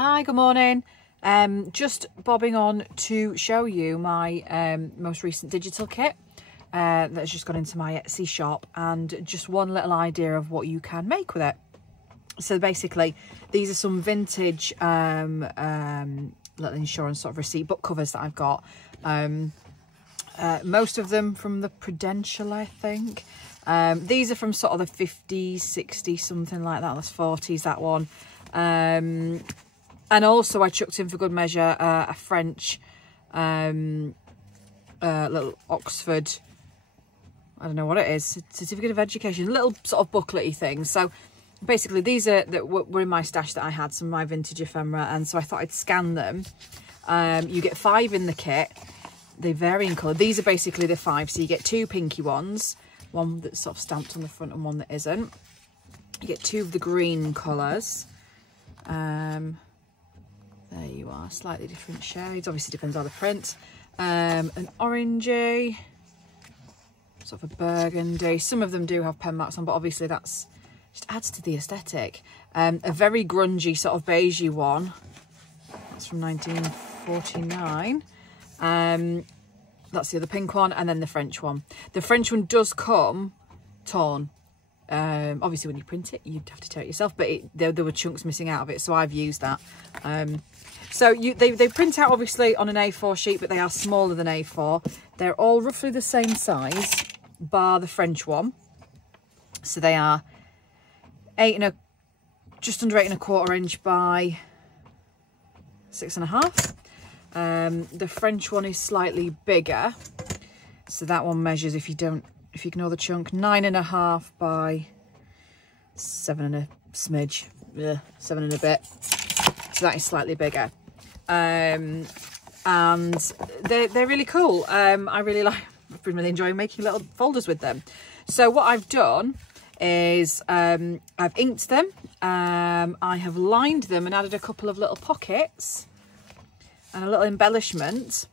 Hi, good morning. Just bobbing on to show you my most recent digital kit that has just gone into my Etsy shop, and just one little idea of what you can make with it. So basically, these are some vintage little insurance sort of receipt book covers that I've got. Most of them from the Prudential, I think. These are from sort of the 50s, 60s, something like that. That's 40s, that one. And also I chucked in for good measure a French little Oxford, I don't know what it is, certificate of education, little sort of booklet-y thing. So basically these are that were in my stash that I had, some of my vintage ephemera, and so I thought I'd scan them. You get 5 in the kit. They vary in colour. These are basically the 5, so you get 2 pinky ones, one that's sort of stamped on the front and one that isn't. You get 2 of the green colours. There you are, slightly different shades, obviously depends on the print. An orangey, sort of a burgundy. Some of them do have pen marks on, but obviously that's just adds to the aesthetic. A very grungy sort of beigey one. That's from 1949. That's the other pink one, and then the French one. The French one does come torn. Obviously when you print it you'd have to tear it yourself, but there were chunks missing out of it, so I've used that. So they print out obviously on an A4 sheet, but they are smaller than A4. They're all roughly the same size, bar the French one. So they are just under 8¼ inch by 6½. The French one is slightly bigger, so that one measures, if you ignore the chunk, 9½ by 7 and a smidge, 7 and a bit. So that is slightly bigger, and they're really cool. I've been really enjoying making little folders with them. So what I've done is I've inked them, I have lined them and added a couple of little pockets and a little embellishment,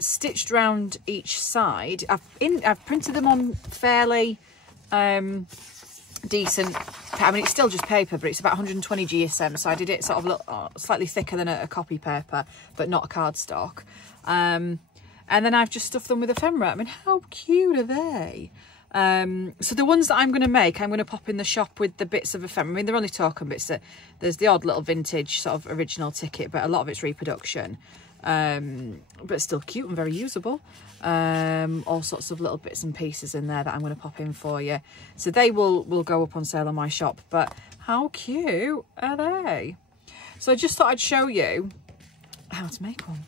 stitched round each side. I've printed them on fairly decent, I mean it's still just paper, but it's about 120 GSM, so I did it sort of slightly thicker than a copy paper, but not a cardstock. And then I've just stuffed them with ephemera. I mean, how cute are they? So the ones that I'm going to make, I'm going to pop in the shop with the bits of ephemera. I mean, they're only token bits. There's the odd little vintage sort of original ticket, but a lot of it's reproduction. But still cute and very usable. All sorts of little bits and pieces in there that I'm going to pop in for you. So they will go up on sale on my shop, but how cute are they? So I just thought I'd show you how to make one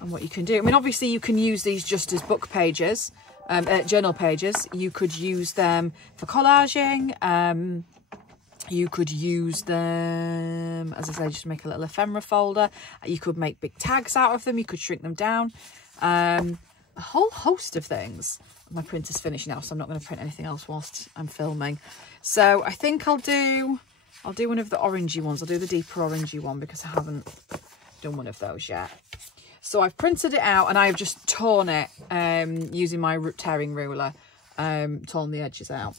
and what you can do. I mean, obviously you can use these just as book pages, journal pages. You could use them for collaging. You could use them, as I say, just make a little ephemera folder. You could make big tags out of them. You could shrink them down. A whole host of things. My printer's finished now, so I'm not going to print anything else whilst I'm filming. So I think I'll do one of the orangey ones. I'll do the deeper orangey one because I haven't done one of those yet. So I've printed it out and I've just torn it using my tearing ruler, torn the edges out.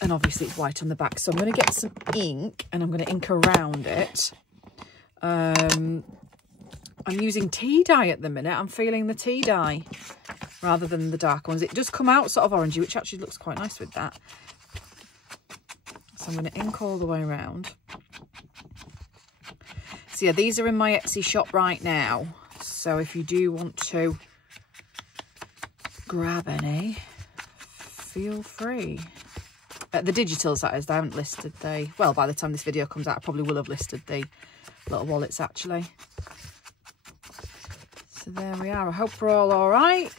And obviously it's white on the back, so I'm going to get some ink and I'm going to ink around it. I'm using tea dye at the minute. I'm feeling the tea dye rather than the dark ones. It does come out sort of orangey, which actually looks quite nice with that. So I'm going to ink all the way around. So yeah, these are in my Etsy shop right now. So if you do want to grab any, feel free. The digitals, that is, they haven't listed the, well, by the time this video comes out, I probably will have listed the little wallets actually. So there we are. I hope we're all right.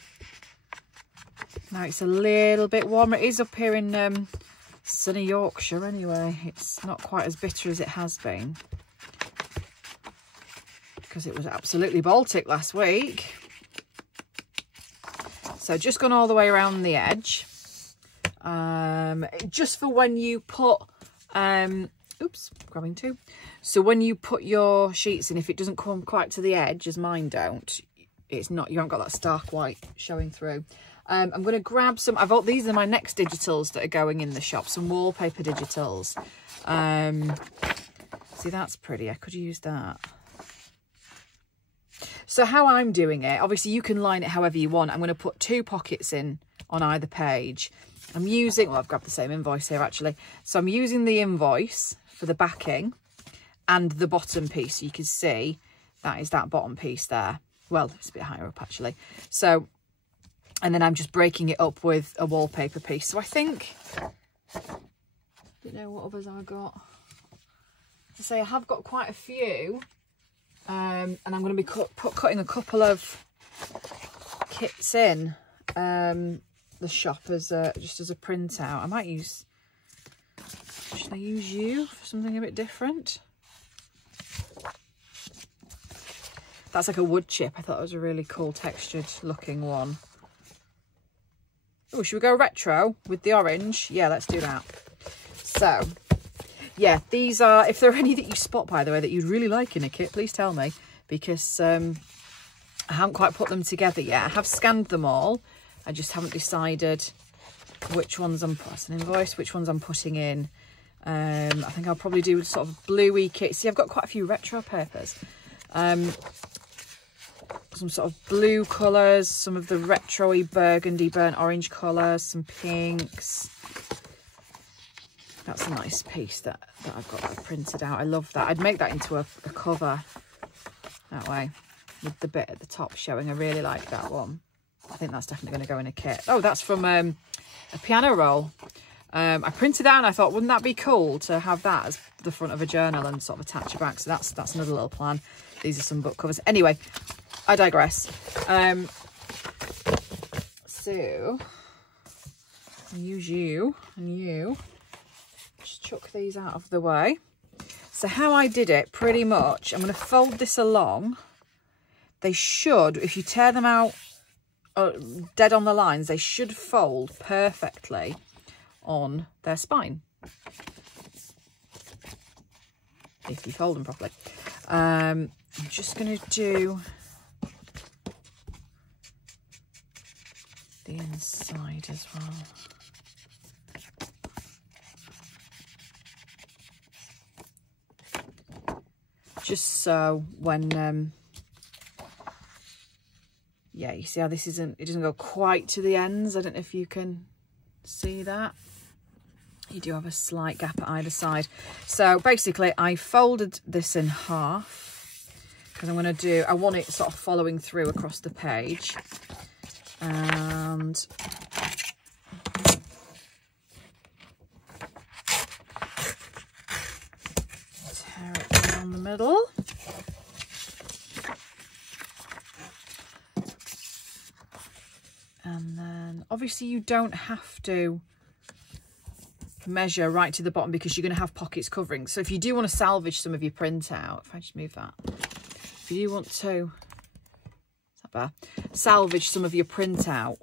Now it's a little bit warmer. It is up here in sunny Yorkshire anyway. It's not quite as bitter as it has been, because it was absolutely Baltic last week. So just gone all the way around the edge. Just for when you put, oops, grabbing two. So when you put your sheets in, if it doesn't come quite to the edge, as mine don't, it's not, you haven't got that stark white showing through. I'm going to grab some, these are my next digitals that are going in the shop, some wallpaper digitals. So See, that's pretty. I could use that. So how I'm doing it, obviously you can line it however you want. I'm going to put 2 pockets in on either page. I'm using, well, I've grabbed the same invoice here actually. So I'm using the invoice for the backing and the bottom piece. So you can see that is that bottom piece there. Well, it's a bit higher up actually. So, and then I'm just breaking it up with a wallpaper piece. So I think, I don't know what others I got. To say, I have got quite a few. And I'm going to be cutting a couple of kits in the shop as just as a printout. I might use, should I use you for something a bit different? That's like a wood chip. I thought it was a really cool textured looking one. Oh, should we go retro with the orange? Yeah, let's do that. So, yeah, these are, if there are any that you spot, by the way, that you'd really like in a kit, please tell me, because I haven't quite put them together yet. I have scanned them all. I just haven't decided which ones that's an invoice, which ones I'm putting in. I think I'll probably do sort of bluey kits. See, I've got quite a few retro papers. Some sort of blue colours, some of the retro-y burgundy burnt orange colours, some pinks. That's a nice piece that I've got that printed out. I love that. I'd make that into a cover that way with the bit at the top showing. I really like that one. I think that's definitely going to go in a kit. Oh, that's from a piano roll. I printed that and I thought, wouldn't that be cool to have that as the front of a journal and sort of attach it back? So that's another little plan. These are some book covers. Anyway, I digress. So I'll use you and you. Just chuck these out of the way. So how I did it, pretty much, I'm going to fold this along. They should, if you tear them out dead on the lines, they should fold perfectly on their spine. If you fold them properly. I'm just going to do the inside as well. Just so when, yeah, you see how this it doesn't go quite to the ends. I don't know if you can see that. You do have a slight gap at either side. So basically I folded this in half because I'm going to I want it sort of following through across the page. And tear it down the middle. And then obviously you don't have to measure right to the bottom because you're going to have pockets covering. So if you do want to salvage some of your printout, if I just move that, if you do want to salvage some of your printout,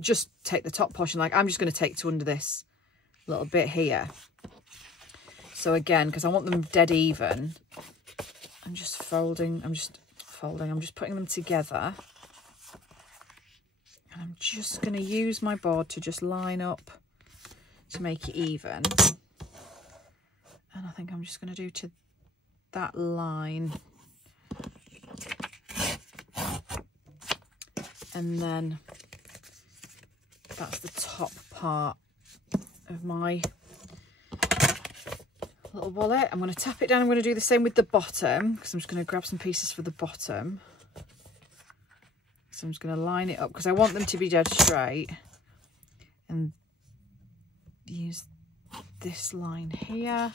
just take the top portion. Like I'm just going to take to under this little bit here. So again, because I want them dead even, I'm just putting them together. And I'm just going to use my board to just line up to make it even. And I think I'm just going to do to that line. And then that's the top part of my little wallet. I'm going to tap it down. I'm going to do the same with the bottom because I'm just going to grab some pieces for the bottom. So I'm just going to line it up because I want them to be dead straight and use this line here.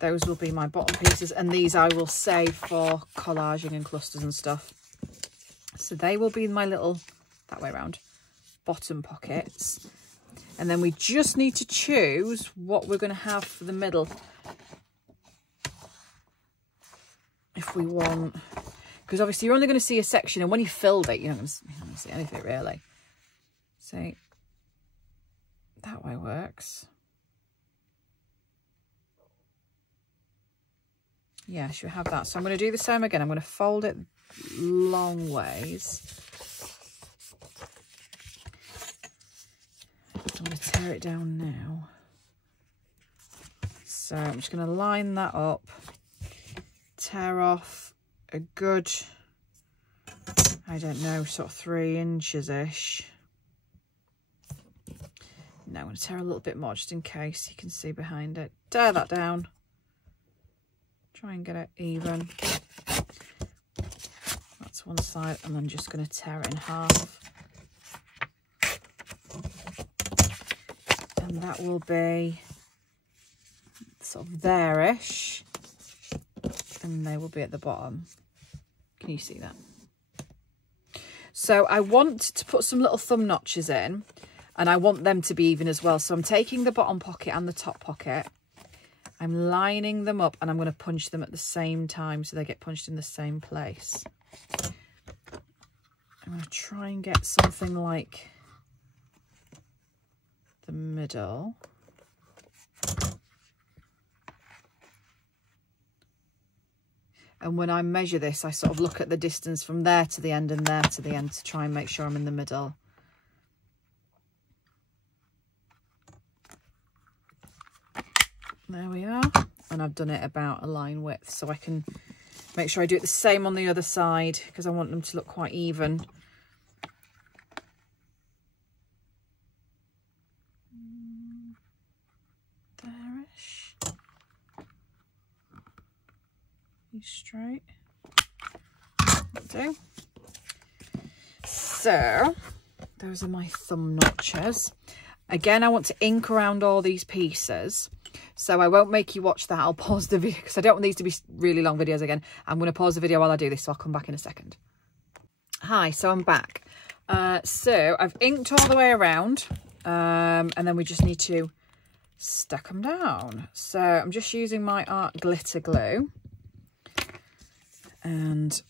Those will be my bottom pieces, and these I will save for collaging and clusters and stuff. So they will be my little, that way around, bottom pockets. And then we just need to choose what we're going to have for the middle. If we want, because obviously you're only going to see a section, and when you filled it, you're not going to see anything really. See, that way works. Yeah, should have that. So I'm going to do the same again. I'm going to fold it long ways. I'm going to tear it down now. So So I'm just going to line that up, tear off a good, I don't know, sort of 3 inches-ish. Now I'm going to tear a little bit more just in case you can see behind it. Tear that down. Try and get it even. That's one side, and I'm just going to tear it in half. And that will be sort of there-ish. And they will be at the bottom. Can you see that? So I want to put some little thumb notches in, and I want them to be even as well. So I'm taking the bottom pocket and the top pocket. I'm lining them up, and I'm going to punch them at the same time so they get punched in the same place. I'm going to try and get something like the middle. And when I measure this, I sort of look at the distance from there to the end and there to the end to try and make sure I'm in the middle. There we are. And I've done it about a line width, so I can make sure I do it the same on the other side because I want them to look quite even. There-ish. Straight. That'll do. So those are my thumb notches. Again, I want to ink around all these pieces, so I won't make you watch that. I'll pause the video because I don't want these to be really long videos again. I'm going to pause the video while I do this, so I'll come back in a second. Hi, so I'm back. So I've inked all the way around, and then we just need to stack them down. So I'm just using my Art Glitter Glue. And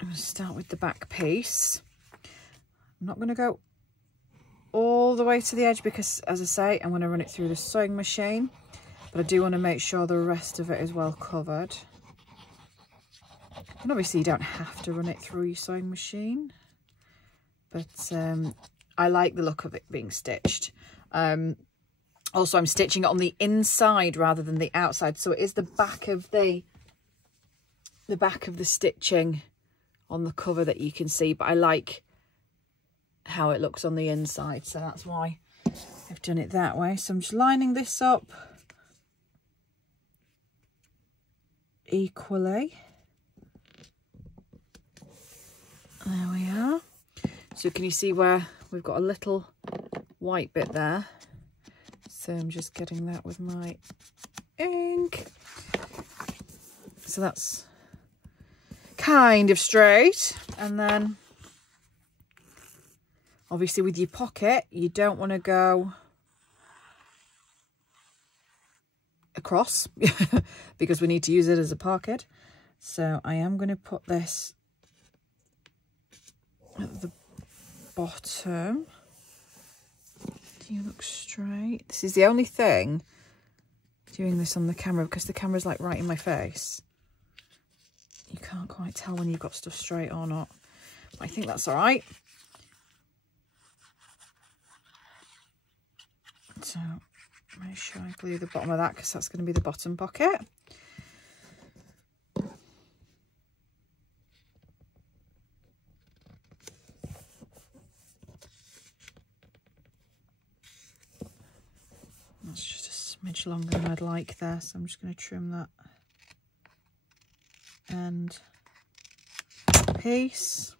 I'm going to start with the back piece. I'm not going to go all the way to the edge because, as I say, I'm going to run it through the sewing machine. But I do want to make sure the rest of it is well covered. And obviously you don't have to run it through your sewing machine. But I like the look of it being stitched. Also, I'm stitching it on the inside rather than the outside. So it is the back of the stitching on the cover that you can see, but I like how it looks on the inside, so that's why I've done it that way. So I'm just lining this up equally. There we are. So can you see where we've got a little white bit there? So I'm just getting that with my ink. So that's kind of straight. And then obviously with your pocket, you don't want to go across because we need to use it as a pocket. So I am going to put this at the bottom. Do you look straight? This is the only thing doing this on the camera, because the camera's like right in my face. You can't quite tell when you've got stuff straight or not. But I think that's all right. So make sure I glue the bottom of that, because that's going to be the bottom pocket. That's just a smidge longer than I'd like there, so I'm just going to trim that end piece.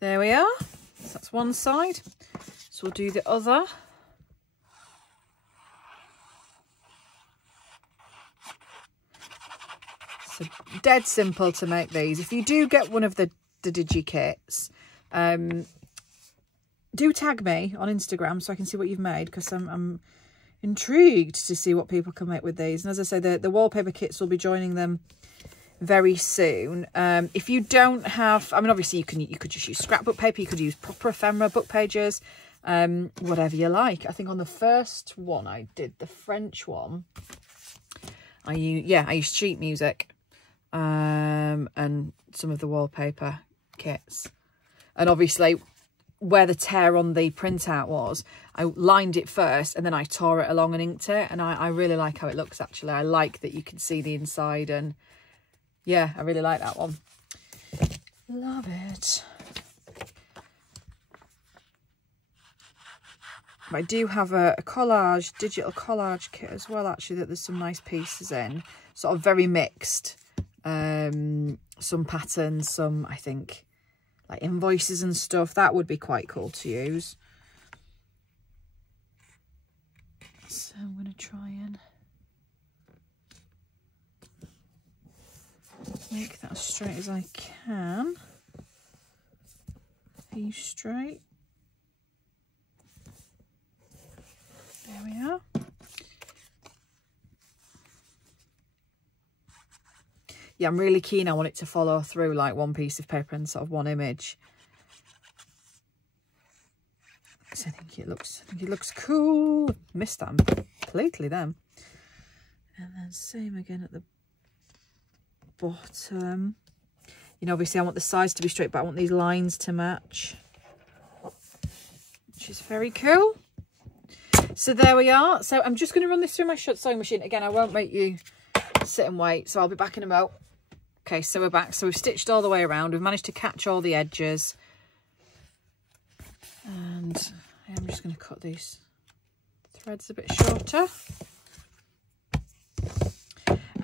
There we are. So that's one side. So we'll do the other. So dead simple to make these. If you do get one of the Digi kits, do tag me on Instagram so I can see what you've made, because I'm intrigued to see what people can make with these. And as I say, the wallpaper kits will be joining them very soon. If you don't have, I mean, obviously you could just use scrapbook paper, you could use proper ephemera book pages, whatever you like. I think on the first one I did, the French one, I used sheet music and some of the wallpaper kits. And obviously where the tear on the printout was, I lined it first and then I tore it along and inked it, and I really like how it looks actually. I like that you can see the inside, and yeah, I really like that one. Love it. I do have a collage, digital collage kit as well actually, that there's some nice pieces in, sort of very mixed. Some patterns, some I think like invoices and stuff. That would be quite cool to use. So I'm going to try and make that as straight as I can. Be straight. There we are. Yeah, I'm really keen. I want it to follow through like one piece of paper and sort of one image. So I think it looks cool. Missed that completely then. And then same again at the bottom. You know, obviously I want the sides to be straight, but I want these lines to match, which is very cool. So there we are. So I'm just going to run this through my sewing machine. Again, I won't make you sit and wait, so I'll be back in a mo. Okay, so we're back. So we've stitched all the way around. We've managed to catch all the edges. And I'm just going to cut these threads a bit shorter.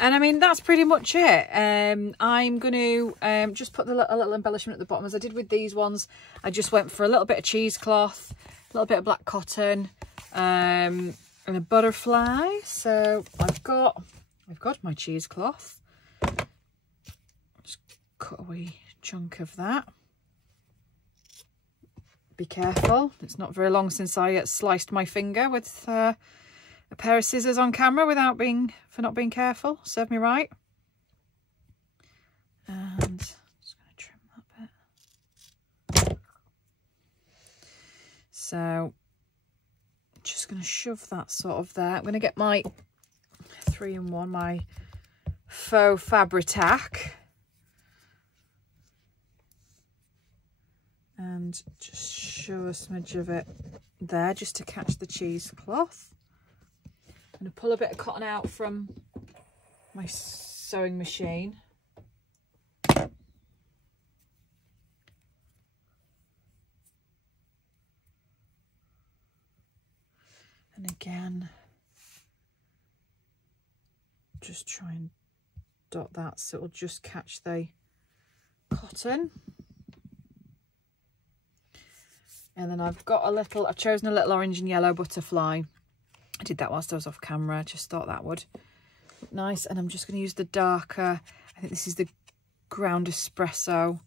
And I mean, that's pretty much it. I'm going to just put a little embellishment at the bottom, as I did with these ones. I just went for a little bit of cheesecloth, a little bit of black cotton, and a butterfly. So I've got my cheesecloth. Just cut a wee chunk of that. Be careful. It's not very long since I sliced my finger with a pair of scissors on camera for not being careful. Serve me right. And just going to trim that bit. So just going to shove that sort of there. I'm going to get my 3-in-1, my faux Fabri-Tac, and just show a smidge of it there just to catch the cheesecloth. I'm going to pull a bit of cotton out from my sewing machine. And again, just try and dot that so it'll just catch the cotton. And then I've chosen a little orange and yellow butterfly. I did that whilst I was off camera. Just thought that would look nice. And I'm just going to use the darker, I think this is the Ground Espresso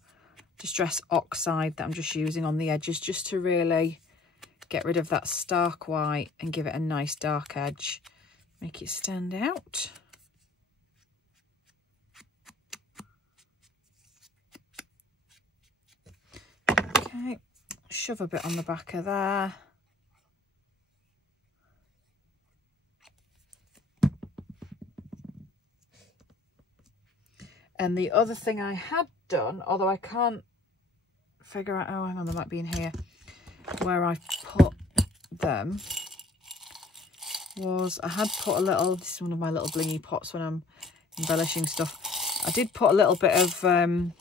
Distress Oxide that I'm just using on the edges, just to really get rid of that stark white and give it a nice dark edge. Make it stand out. Okay, shove a bit on the back of there. And the other thing I had done, although I can't figure out, oh hang on, they might be in here, where I put them, was I had put a little, this is one of my little blingy pots when I'm embellishing stuff. I did put a little bit of found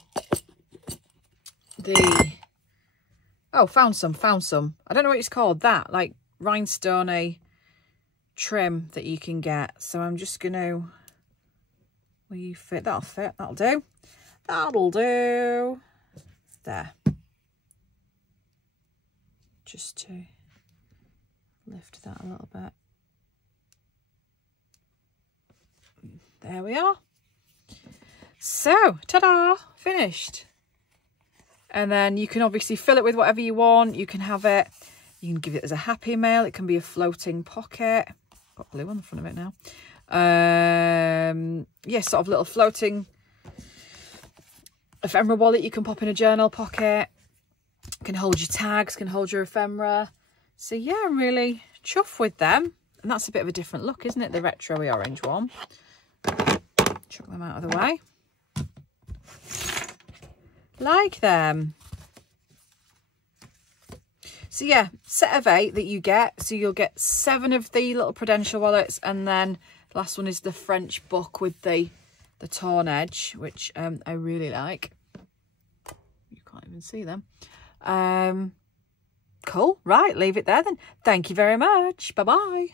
some. I don't know what it's called, that, like rhinestone trim that you can get. So I'm just going to, will you fit? That'll do. That'll do. There. Just to lift that a little bit. There we are. So, ta-da, finished. And then you can obviously fill it with whatever you want. You can have it, you can give it as a happy mail. It can be a floating pocket. Got blue on the front of it now. Yeah, sort of little floating ephemera wallet you can pop in a journal pocket. Can hold your tags, can hold your ephemera. So yeah, I'm really chuffed with them. And that's a bit of a different look, isn't it? The retro-y orange one. Chuck them out of the way. Like them. So yeah, set of 8 that you get. So you'll get 7 of the little Prudential wallets, and then the last one is the French book with the torn edge, which I really like. You can't even see them. Cool. Right, leave it there then. Thank you very much. Bye-bye.